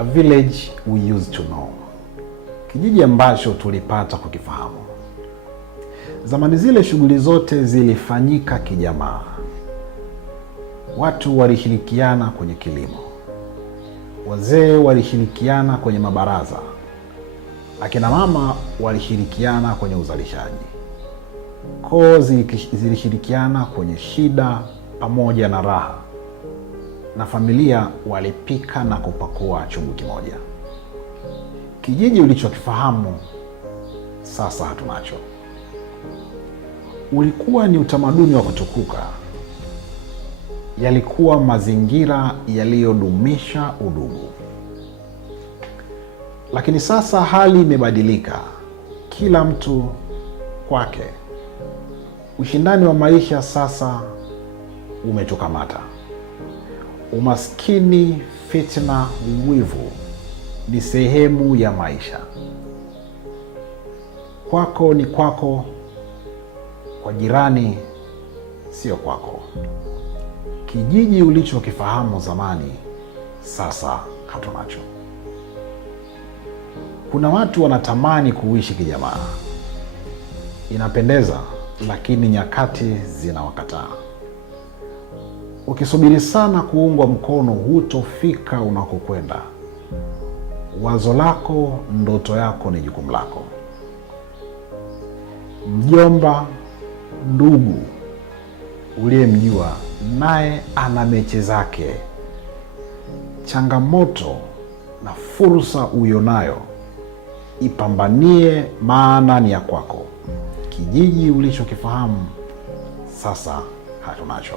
A village we used to know. Kijiji ambacho tulipata kukifahamu. Zamani zile shughuli zote zilifanyika kijamaa. Watu walishirikiana kwenye kilimo. Wazee walishirikiana kwenye mabaraza. Akina mama walishirikiana kwenye uzalishaji. Koo zilishirikiana kwenye shida pamoja na raha. Na familia walipika na kupakua chungu kimoja. Kijiji ulichokifahamu sasa hatunacho. Ulikuwa ni utamaduni wa kutukuka. Yalikuwa mazingira yaliyodumisha udugu. Lakini sasa hali imebadilika. Kila mtu kwake. Ushindani wa maisha sasa umetukamata. Umaskini, fitna, wivu ni sehemu ya maisha. Kwako ni kwako, kwa jirani sio kwako. Kijiji ulichokifahamu zamani sasa hatunacho. Kuna watu wanatamani kuishi kijamaa. Inapendeza, lakini nyakati zinawakataa. Ukisubiri sana kuungwa mkono, hutofika unakokwenda. Wazo lako, ndoto yako ni jukumu lako. Mjomba, ndugu uliyemjua naye ana mechi zake. Changamoto na fursa uionayo ipambanie, maana ni ya kwako. Kijiji ulichokifahamu sasa hatunacho.